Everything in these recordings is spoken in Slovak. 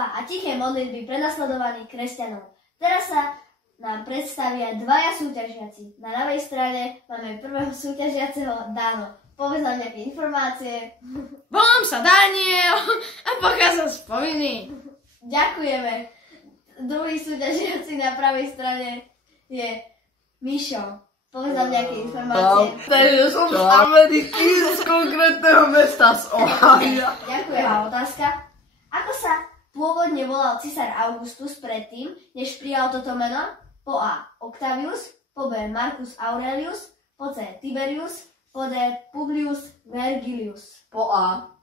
posolstvá a tiché modlitby prenasledovaných kresťanov. Teraz sa nám predstavia dvaja súťažiaci. Na ľavej strane máme prvého súťažiaceho Dano. Povedz nám nejaké informácie. Volám sa Daniel a pochádzam z Povinný. Ďakujeme. Druhý súťažiaci na pravej strane je Mišo. Povedz nám nejaké informácie. Takže som z Ameriky, z konkrétneho mesta z Ohio. Ďakujem. Otázka. Ako sa pôvodne volal cisár Augustus predtým, než prijal toto meno? Po A. Octavius, po B. Marcus Aurelius, po C. Tiberius, po D. Publius Vergilius. Po A.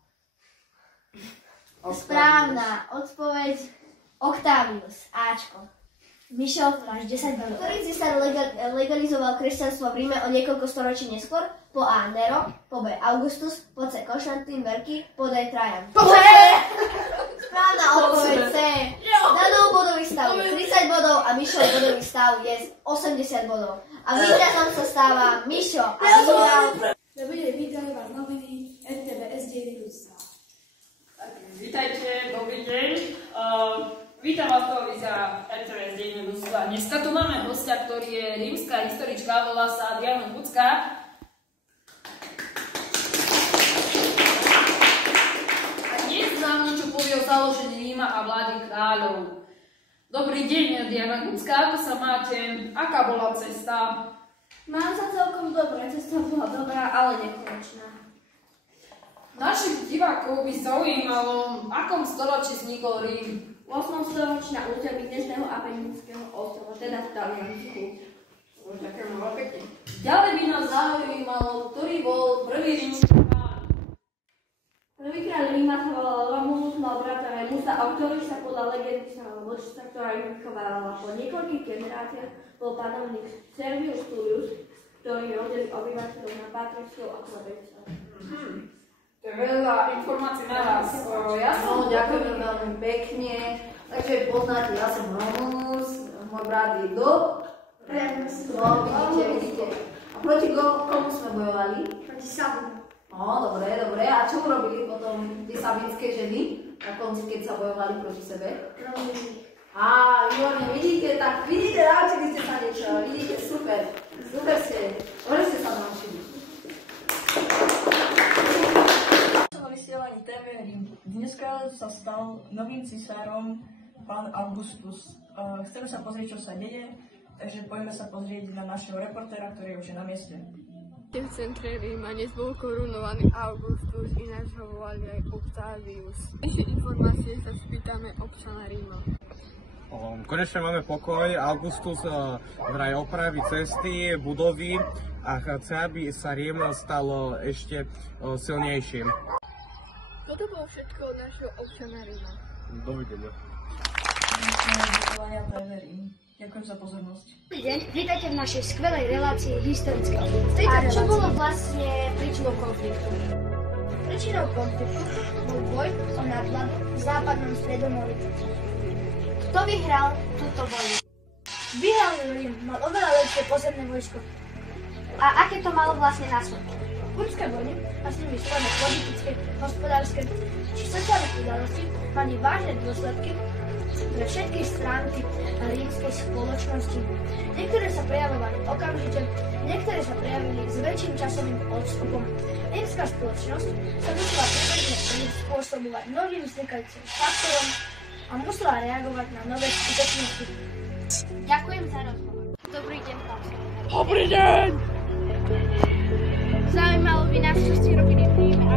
Správna odpoveď Octavius. Ačko. Mišo, máš 10 bodov. Ktorý cisár legalizoval kresťanstvo v Ríme o niekoľko storočí neskôr? Po A. Nero, po B. Augustus, po C. Konštantín Veľký, po D. Trajan. Po C! Správna odpoveď C. Danov bodový stav je 30 bodov a Mišov bodový stav je 80 bodov. A víťazom sa stáva Mišo a vyhral. Dobrý deň, vítajú vás noviny RTVS Dejiny ľudstva. Vítajte, dobrý deň. Vítam vás televízia RTVS Dejiny ľudstva. Dneska tu máme hostia, ktorý je rímska historička, volá sa Diana Kucká. A dnes nám niečo povie o založení Ríma a vlády kráľov. Dobrý deň, Diana Kucká, ako sa máte? Aká bola cesta? Mám sa celkom dobre, cesta bola dobrá, ale nekonečná. Našich divákov by zaujímalo, v akom storočí vznikol Rím. V 8. storočí na území dnešného Apeninskeho ostrova, teda v Taliansku. Ďakujem veľmi pekne. Ďalej by nás zaujímalo, ktorý bol prvý rímsky kráľ. Prvý kráľ Ríma sa volal Romulus, mal brata Remusa, a ktorý sa podľa legendy stal vlčca, ktorá im vychovávala. Po niekoľkých generáciách bol panovník Servius Tullius, ktorý rodil obyvateľov na Patriciou a Chlebecov. To je veľa informácií na vás. Ja som... Ďakujem veľmi pekne. Takže poznáte, ja som Romulus, môj brat je kto? Remus. No, vidíte. A proti komu sme bojovali? Proti Sabinu. No, dobre. A čo urobili potom tie sabinské ženy na konci, keď sa bojovali proti sebe? Romulus. Á, výborne, vidíte, naučili ste sa niečo, vidíte, super ste, dobre ste sa naučili. Vysielaní TV Rím. Dneska sa stal novým cisárom pán Augustus. Chceme sa pozrieť, čo sa deje, takže poďme sa pozrieť na našeho reportéra, ktorý je už na mieste. V centre Ríma dnes bol korunovaný Augustus, ináč ho volali aj Octavius. Informácie sa spýtame občana Ríma. Konečne máme pokoj, Augustus vraj opraví cesty, budovy a chce, aby sa Rím stalo ešte silnejším. Toto bolo všetko od našeho občana Ríma. Dovidenia. Ďakujem za pozornosť. Dobrý deň, vítajte v našej skvelej relácii historické. A čo bolo vlastne príčinou konfliktu? Príčinou konfliktu bol boj o nadvládu v západnom Stredomorí. Kto vyhral túto vojnu? Vyhrali Rím, mal oveľa lepšie pozemné vojsko. A aké to malo vlastne následky? Kurdské vojny a s nimi spojené politické, hospodárske či sociálne udalosti mali vážne dôsledky pre všetky stránky rímskej spoločnosti. Niektoré sa prejavovali okamžite, niektoré sa prejavili s väčším časovým odstupom. Rímska spoločnosť sa musela priebežne prispôsobovať novým vznikajúcim faktorom a musela reagovať na nové skutočnosti. Ďakujem za rozhovor. Dobrý deň, pán. Dobrý deň! Zaujímalo by nás, čo ste robili v Ríme,